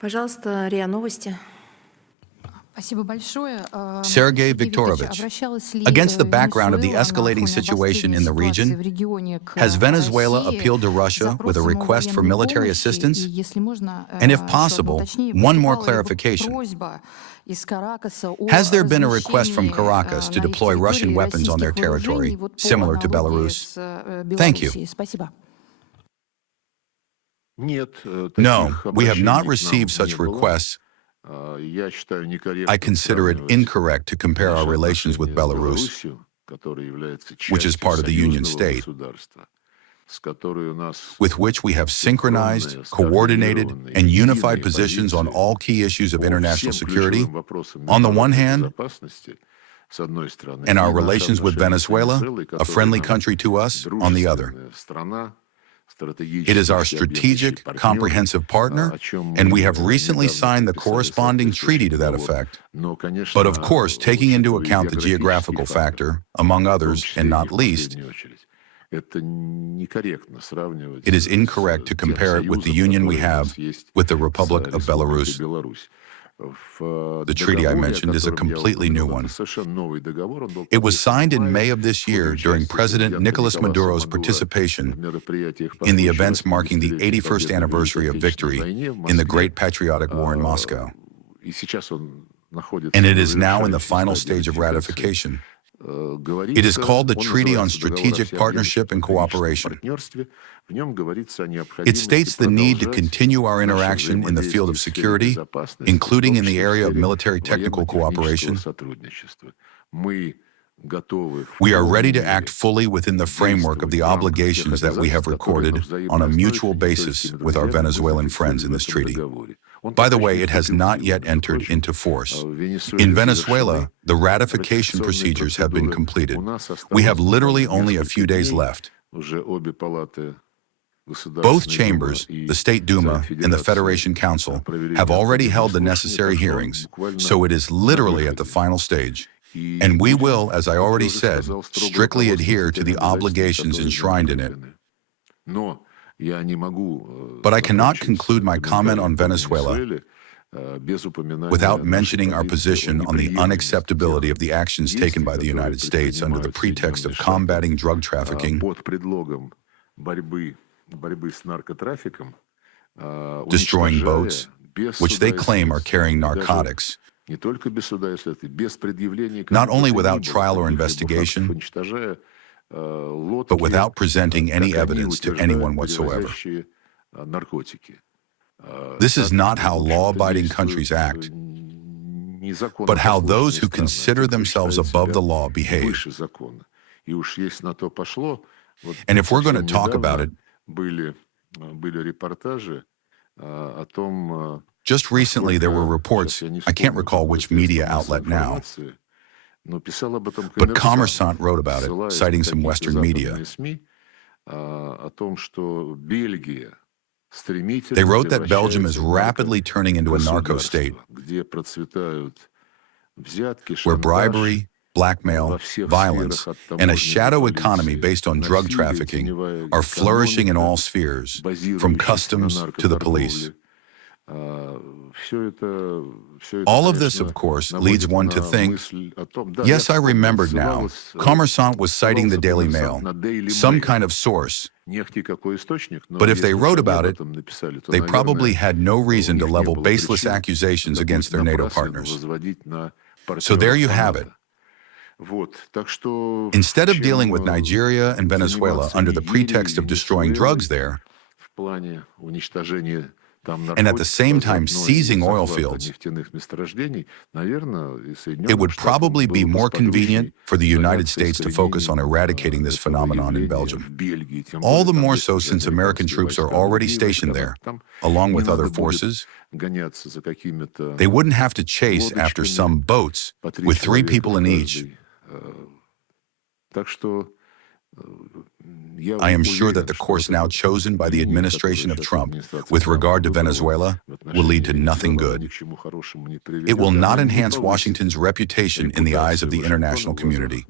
Пожалуйста, РИА Новости. Sergey Viktorovich, against the background of the escalating situation in the region, has Venezuela appealed to Russia with a request for military assistance? And if possible, one more clarification. Has there been a request from Caracas to deploy Russian weapons on their territory, similar to Belarus? Thank you. No, we have not received such requests. I consider it incorrect to compare our relations with Belarus, which is part of the Union state, with which we have synchronized, coordinated, and unified positions on all key issues of international security, on the one hand, and our relations with Venezuela, a friendly country to us, on the other. It is our strategic, comprehensive partner, and we have recently signed the corresponding treaty to that effect. But of course, taking into account the geographical factor, among others, and not least, it is incorrect to compare it with the union we have with the Republic of Belarus. The treaty I mentioned is a completely new one. It was signed in May of this year during President Nicolas Maduro's participation in the events marking the 81st anniversary of victory in the Great Patriotic War in Moscow. And it is now in the final stage of ratification. It is called the Treaty on Strategic Partnership and Cooperation. It states the need to continue our interaction in the field of security, including in the area of military technical cooperation. We are ready to act fully within the framework of the obligations that we have recorded on a mutual basis with our Venezuelan friends in this treaty. By the way, it has not yet entered into force. In Venezuela, the ratification procedures have been completed. We have literally only a few days left. Both chambers, the State Duma and the Federation Council, have already held the necessary hearings, so it is literally at the final stage. And we will, as I already said, strictly adhere to the obligations enshrined in it. But I cannot conclude my comment on Venezuela without mentioning our position on the unacceptability of the actions taken by the United States under the pretext of combating drug trafficking, destroying boats, which they claim are carrying narcotics, not only without trial or investigation, but without presenting any evidence to anyone whatsoever. This is not how law-abiding countries act, but how those who consider themselves above the law behave. And if we're going to talk about it, just recently there were reports, I can't recall which media outlet now, but Kommersant wrote about it, citing some Western media. They wrote that Belgium is rapidly turning into a narco-state, where bribery, blackmail, violence, and a shadow economy based on drug trafficking are flourishing in all spheres, from customs to the police. All of this, of course, leads one to think, yes, I remembered now, Kommersant was citing the Daily Mail, some kind of source. But if they wrote about it, they probably had no reason to level baseless accusations against their NATO partners. So there you have it. Instead of dealing with Nigeria and Venezuela under the pretext of destroying drugs there, and at the same time seizing oil fields, it would probably be more convenient for the United States to focus on eradicating this phenomenon in Belgium. All the more so since American troops are already stationed there, along with other forces. They wouldn't have to chase after some boats with 3 people in each. I am sure that the course now chosen by the administration of Trump with regard to Venezuela will lead to nothing good. It will not enhance Washington's reputation in the eyes of the international community.